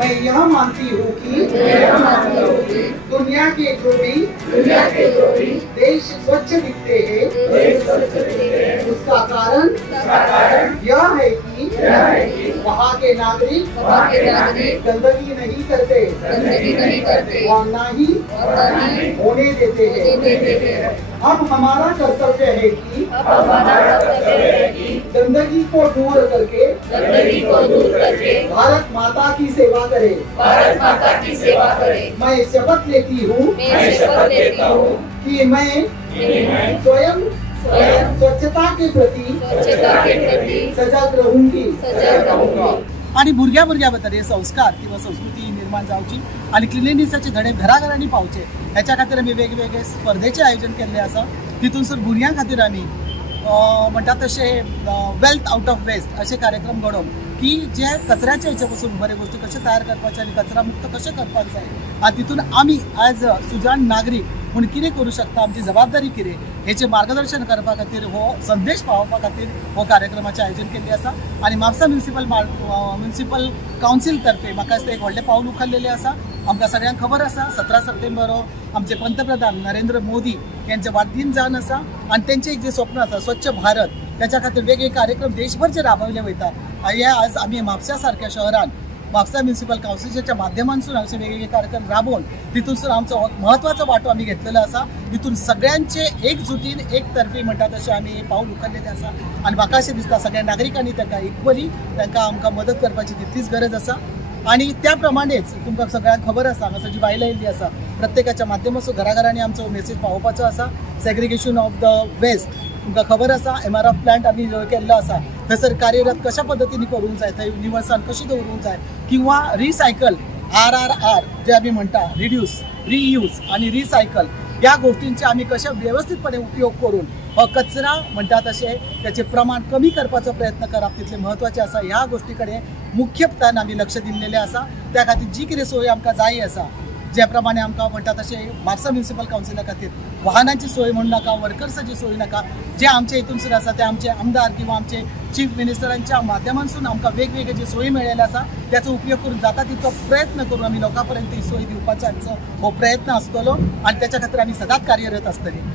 मैं यह मानती हूँ कि दुनिया के जो भी देश स्वच्छ दिखते हैं, उसका कारण यह है कि वहाँ के नागरिक गंदगी नहीं करते और न ही होने देते हैं। अब हमारा कर्तव्य है कि गंदगी को दूर करके भारत माता की सेवा करें। मैं शपथ लेती हूँ कि मैं स्वयं स्वच्छता के प्रति सजग रहूंगी आणि भुरग्या भितर हे संस्कार किंवा संस्कृती निर्माण जावची आणि क्लिनलीनेसाचे धडे घराघरांनी पावचे ह्याच्या खातीर आमी वेगवेगळे स्पर्धेचे आयोजन केल्ले आसा। तितूनसर भुरग्यां खातीर आमी म्हणटा तशे वेल्थ आउट ऑफ वेस्ट असे कार्यक्रम घडोवन की जे कचऱ्याच्या हेचे पासून बरे गोष्टी कशे तयार करपाचे आणि कचरा मुक्त कशे करपाक जाय आणि तितून आमी ॲज सुजाण नागरीक म्हणून कितें करूं शकता, आमची जबाबदारी कितें हेचे मार्गदर्शन करपा खातीर हो संदेश पावोवपा खातीर हो कार्यक्रमाचें आयोजन केल्लें आसा। आणि म्हापसा म्युनिसिपल कावन्सिल तर्फे म्हाका दिसता एक व्हडलें पाऊल उखल्लेलें आसा। आमकां सगळ्यांक खबर आसा 17 सप्टेंबर हो आमचे पंतप्रधान नरेंद्र मोदी यांचे वाडदीन जावन आसा आणि त्यांचे एक जे स्वप्न आसा स्वच्छ भारत त्याच्या खातीर वेगवेगळे कार्यक्रम देशभर जे राबवले वयता हे आज आमी म्हापसा सारख्या शहरान म्हापसा म्युनिसिपल कावन्सिलच्या माध्यमांतून असे वेगवेगळे कार्यक्रम राबवून तितूनसून आमचो महत्वाचा वाटो आमी घेतलेलो आसा। तितून सगळ्यांचे एकजुटीन एक तर्फी म्हणटा तशें आमी पाऊल उखल्लेलें आसा आणि म्हाका अशें दिसता सगळ्या नागरिकांनी तांकां इक्वली तांकां आमकां मदत करपाची तितलीच गरज आसा। आणि त्याप्रमाणेच तुमकां सगळ्यांक खबर आसा हांगासर जी बायलां येयल्लीं आसा प्रत्येकाच्या माध्यमांतून घराघरांनी आमचो मेसेज पावोवपाचो आसा। सेग्रिगेशन ऑफ द वेस्ट तुमकां खबर आसा MRF प्लांट आमी केल्लो आसा थंयसर कार्यरत कशा पद्दतीन करूंक जाय, थंय निवळसाण कशी दवरूंक जाय किंवा रिसायकल RRR जे आमी म्हणटा रिड्यूस रियूज आणि रिसायकल या गोष्टींचे आमी कशे व्यवस्थितपणे उपयोग करून हो कचरा म्हणटा तशें त्याचे प्रमाण कमी करपाचो प्रयत्न करप तितले महत्वाचे आसा। ह्या गोष्टी कडेन मुख्यत्वान आमी लक्ष दिल्लेलें आसा। त्या खातीर जी कितें सोय आमकां जाय आसा ज्या प्रमाणे आमकां म्हणटा तशें म्हापसा म्युनिसिपल कावन्सिला खातीर वाहनांची सोय म्हणू नाका, वर्कर्साची सोय नाका, जे आमचे हितूनसून आसा ते आमचे आमदार किंवा आमचे चीफ मिनिस्टरांच्या माध्यमांतून आमकां वेगवेगळे जे सोयी मेळिल्ले आसा त्याचो उपयोग करून जाता तितलो प्रयत्न करून आमी लोकां पर्यंत ही सोय दिवपाचो आमचो हो प्रयत्न आसतलो आणि त्याच्या खातीर आमी सदांच कार्यरत आसतली।